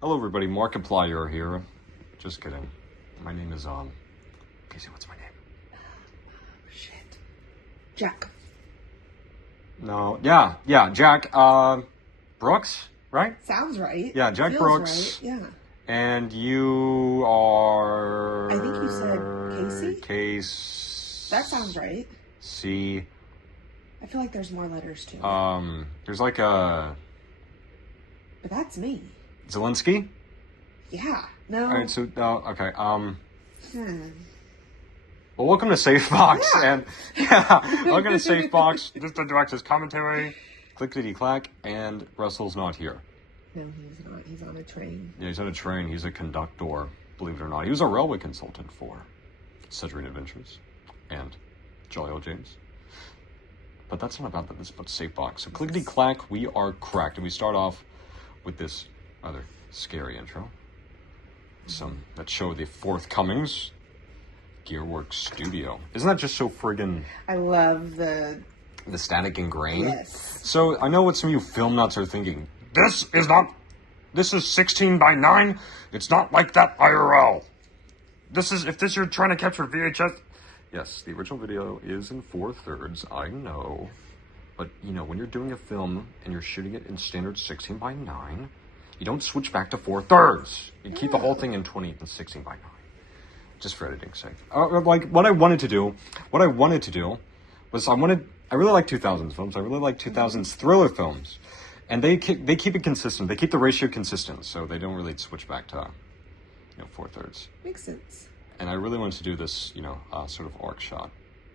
Hello, everybody. Markiplier here. Just kidding. My name is Casey. What's my name? Shit. Jack. No. Yeah. Jack. Brooks, right? Sounds right. Yeah, Jack Feels Brooks. Right. Yeah. And you are. I think you said Casey. Case. That sounds right. C. I feel like there's more letters too. There's like a. But that's me. Zelensky. Yeah. No. All right. So okay. Well, welcome to SAFEBOX, and welcome to SAFEBOX. Just the director's commentary, clickety clack, and Russell's not here. No, he's not. He's on a train. Yeah, he's on a train. He's a conductor, believe it or not. He was a railway consultant for Cedric Adventures and Jolly Old James. But that's not about that. This is about SAFEBOX. So clickety clack, we are cracked, and we start off with this rather scary intro. Some that show the forthcomings. Gearworks Studio. Isn't that just so friggin'... I love the static and grain? Yes. So, I know what some of you film nuts are thinking. This is 16 by 9. It's not like that IRL. If you're trying to capture VHS... Yes, the original video is in 4/3, I know. But, when you're doing a film and you're shooting it in standard 16 by 9, you don't switch back to 4/3. You keep the whole thing in 20 and 16 by 9. Just for editing's sake. What I wanted to do was I really like 2000s films. I really like 2000s thriller films. And they keep it consistent. They keep the ratio consistent, so they don't really switch back to, 4/3. Makes sense. And I really wanted to do this, sort of arc shot.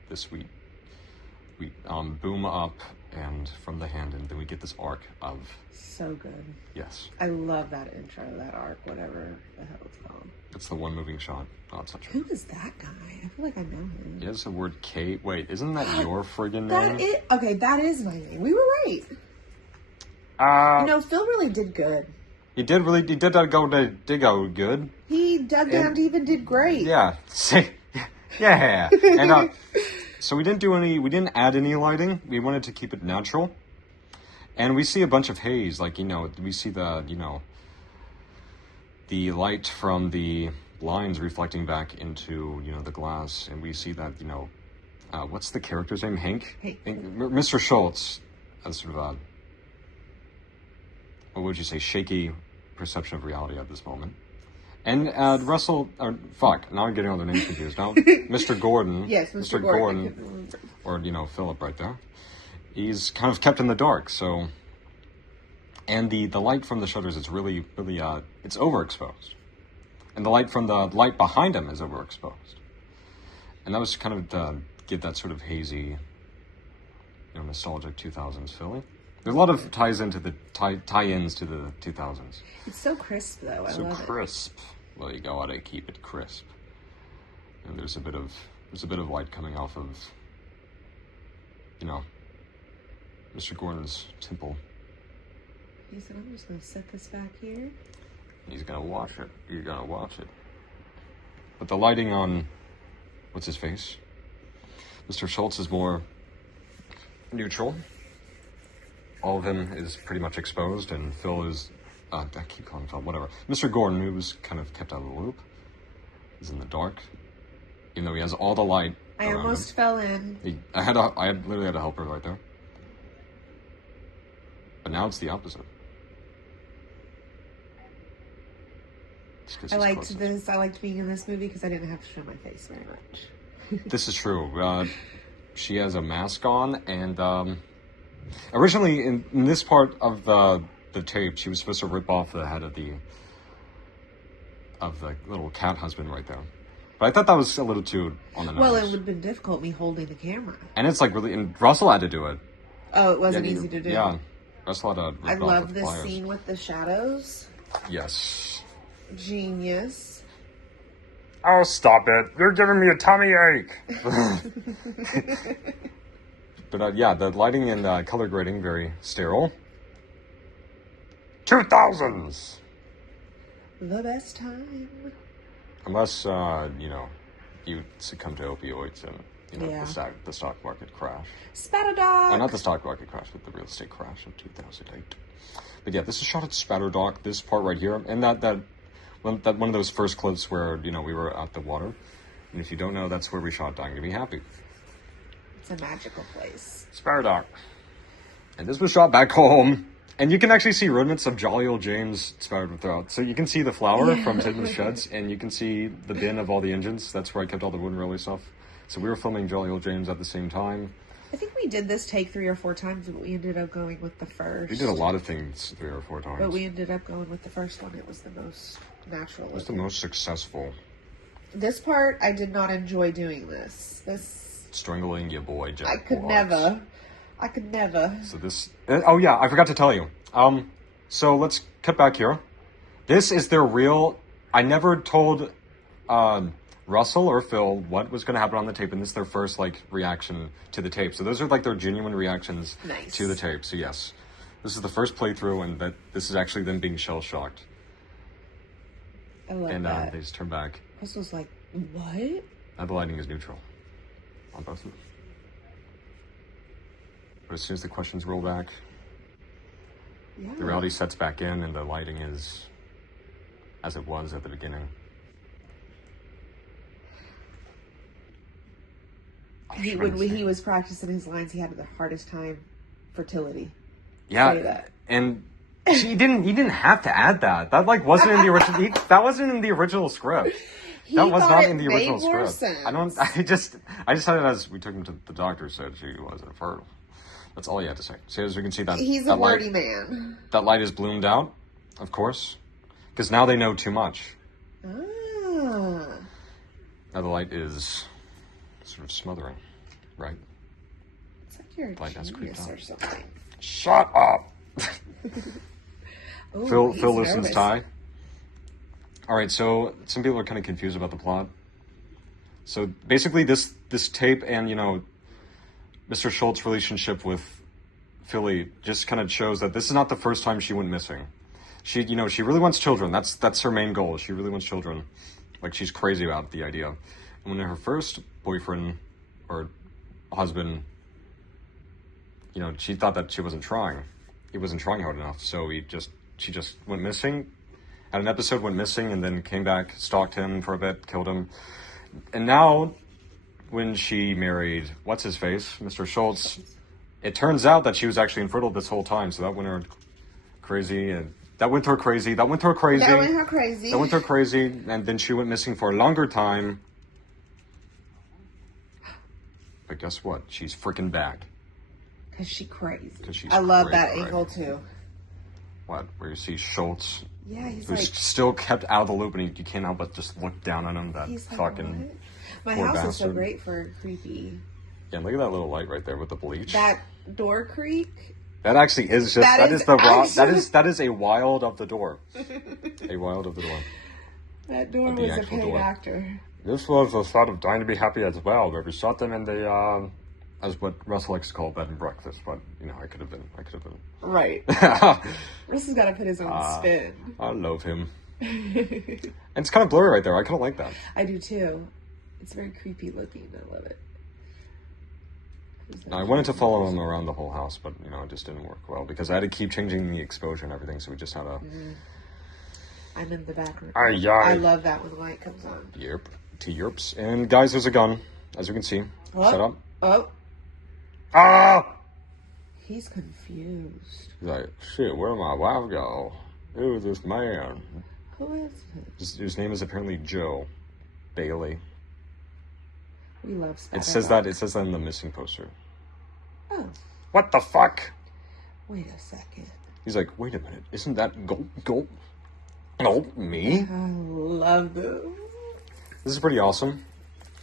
This we boom up and from the hand, and then we get this arc of... So good. Yes. I love that intro, that arc, whatever the hell it's called. It's the one moving shot. Oh, it's not true. Who is that guy? I feel like I know him. He has the word K. Wait, isn't that your friggin' name? Okay, that is my name. We were right. Phil really did good. He did go good. He dug down deep and did great. Yeah. Yeah. And so we didn't add any lighting. We wanted to keep it natural. And we see a bunch of haze, we see the light from the lines reflecting back into, the glass. And we see that, what's the character's name? Hank? Mr. Schultz has sort of a, what would you say, shaky perception of reality at this moment. And Russell, now I'm getting all their names confused. Now, Mr. Gordon. Yes, Mr. Gordon. Or, Philip right there. He's kind of kept in the dark, so... And the light from the shutters is really, it's overexposed. And the light from the light behind him is overexposed. And that was kind of to give that sort of hazy, nostalgic 2000s feeling. There's a lot of tie-ins to the 2000s. It's so crisp, though. I love it. So crisp. Well, you gotta keep it crisp. And there's a bit of light coming off of, Mr. Gordon's temple. He said, I'm just gonna set this back here. He's gonna watch it. You're gonna watch it. But the lighting on, what's his face? Mr. Schultz is more neutral. All of him is pretty much exposed, and Phil is, I keep calling him Phil, whatever. Mr. Gordon, who was kind of kept out of the loop, is in the dark, even though he has all the light. I almost fell in. I literally had to help her right there. But now it's the opposite. I liked this. I liked being in this movie because I didn't have to show my face very much. This is true. She has a mask on, and originally in this part of the tape, she was supposed to rip off the head of the little cat husband right there. But I thought that was a little too on the nose. Well, it would have been difficult me holding the camera. And it's really, and Russell had to do it. Oh, it wasn't easy to do. Yeah, Russell had to rip I it off love with this pliers. scene with the shadows. Yes. Genius. Oh, stop it. You're giving me a tummy ache. But the lighting and color grading, very sterile. 2000s! The best time. Unless, you succumb to opioids and You know, Yeah. the stock market crash. Spatadoc! Oh, not the stock market crash, but the real estate crash of 2008. But yeah, this is shot at Spatterdock, this part right here. And that one of those first clips where, you know, we were at the water. And if you don't know, that's where we shot Dying to Be Happy. It's a magical place. Spatterdock. And this was shot back home. And you can actually see remnants of Jolly Old James spattered throughout. So you can see the flour from Tidman's Sheds, and you can see the bin of all the engines. That's where I kept all the wood and railway stuff. So we were filming Jolly Old James at the same time. I think we did this take 3 or 4 times, but we ended up going with the first. We did a lot of things 3 or 4 times. But we ended up going with the first one. It was the most natural. It was the most successful. This part, I did not enjoy doing this. Strangling your boy, Jack. I could never. So this... Oh, yeah, I forgot to tell you. So let's cut back here. This is their real... I never told Russell or Phil what was going to happen on the tape, and this is their first, like, reaction to the tape. So those are, like, their genuine reactions to the tape. So, yes. This is the first playthrough, and this is actually them being shell-shocked. I love that. And they just turn back. Russell's like, what? Now the lighting is neutral on both of them. But as soon as the questions roll back, the reality sets back in, and the lighting is as it was at the beginning. When he was practicing his lines, he had the hardest time fertility. Yeah, Say that. and he didn't have to add that. That like wasn't in the original. That wasn't in the original script. That was not in the original script. Sense. I just had it as we took him to the doctor, said she wasn't fertile. That's all you had to say. So as we can see that he's that a wordy man. That light is bloomed out, of course, because now they know too much. Ah. Now the light is sort of smothering, right? It's like you're a genius or something. Shut up. Ooh, Phil loosens tie. All right, so some people are kind of confused about the plot. So basically, this tape and Mr. Schultz's relationship with Philly just kind of shows that this is not the first time she went missing. She really wants children. That's her main goal. She really wants children. Like, she's crazy about the idea. And when her first boyfriend or husband, she thought that she wasn't trying. He wasn't trying hard enough. So she just went missing. Had an episode, went missing, and then came back, stalked him for a bit, killed him. And now, when she married what's-his-face, Mr. Schultz, it turns out that she was actually infertile this whole time. So that went her crazy, and that went her crazy, and then she went missing for a longer time. But guess what? She's freaking back. Because she's crazy. I love that angle, too. What? Where you see Schultz... Yeah, he's who's still kept out of the loop, and you can't help but just look down on him. That fucking My house bastard. Is so great for creepy. Yeah, look at that little light right there with the bleach. That door creak. That actually is just that is a wild of the door. A wild of the door. That door was a paid actor. This was a shot of Dying to Be Happy as well, where we shot them in the as what Russell likes to call bed and breakfast, but I could have been. Right. Russell's got to put his own spin. I love him. And it's kind of blurry right there. I kind of like that. I do too. It's very creepy looking. I love it. Now, I wanted to follow him around the whole house, but it just didn't work well because I had to keep changing the exposure and everything, so we just had a... I'm in the background. I love that when the light comes on. Yep. T-yerps. And guys, there's a gun, as you can see. What? Set up. Oh. Ah! He's confused. He's like, shit, where'd my wife go? Who is this man? Who is it? His name is apparently Joe Bailey. We love Spatterbox. It says that in the missing poster. Oh. What the fuck? Wait a second. He's like, wait a minute, isn't that Gulp? Me? I love this. This is pretty awesome.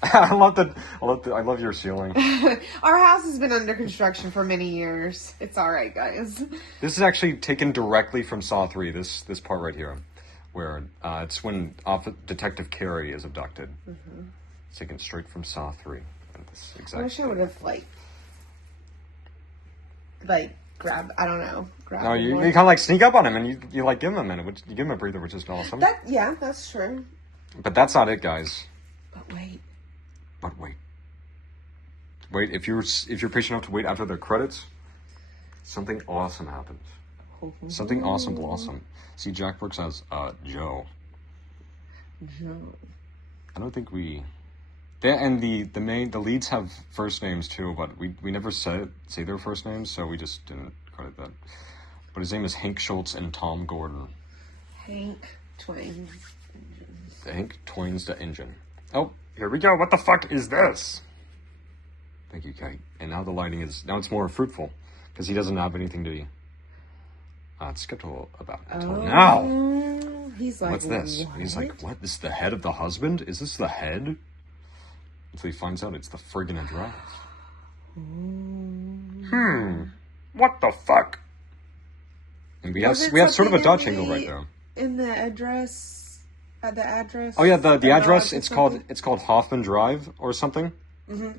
I love your ceiling. Our house has been under construction for many years. It's all right, guys. This is actually taken directly from Saw 3, this part right here, where it's when Detective Carey is abducted. Mm-hmm. It's taken straight from Saw 3. I wish I would have, grab. No, you kind of sneak up on him and you give him a minute. You give him a breather, which is awesome. That's true. But that's not it, guys. But wait. wait. If you're patient enough to wait after the credits, something awesome happens. Something awesome blossom. See, Jack works as Joe. Joe. I don't think we. And the leads have first names too, but we never say their first names, so we just didn't credit that. But his name is Hank Schultz and Tom Gordon. Hank Twain. Hank Twain's the engine. Oh, here we go. What the fuck is this? Thank you, Kate. And now the lighting is it's more fruitful because he doesn't have anything to. It's skeptical about until now. He's like, what's this? What? He's like, what? This is the head of the husband? Is this the head? Until he finds out it's the friggin' address. What the fuck? And we have sort of a Dutch angle right there. In the address, at the address. Oh yeah, the address. It's called Hoffman Drive or something.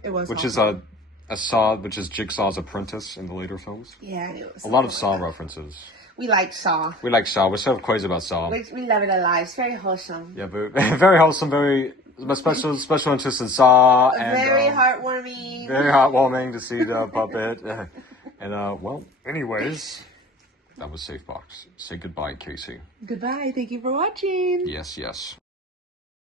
It was. Which Hoffman. Is a Saw, which is Jigsaw's apprentice in the later films. Yeah, it was. A lot of Saw references. We like Saw. We like Saw. We're so crazy about Saw. We love it alive. It's very wholesome. Yeah, but very wholesome. Very special interest in Saw. And, very heartwarming. Very heartwarming to see the puppet. And well, anyways, that was SafeBox. Say goodbye, Casey. Goodbye. Thank you for watching. Yes.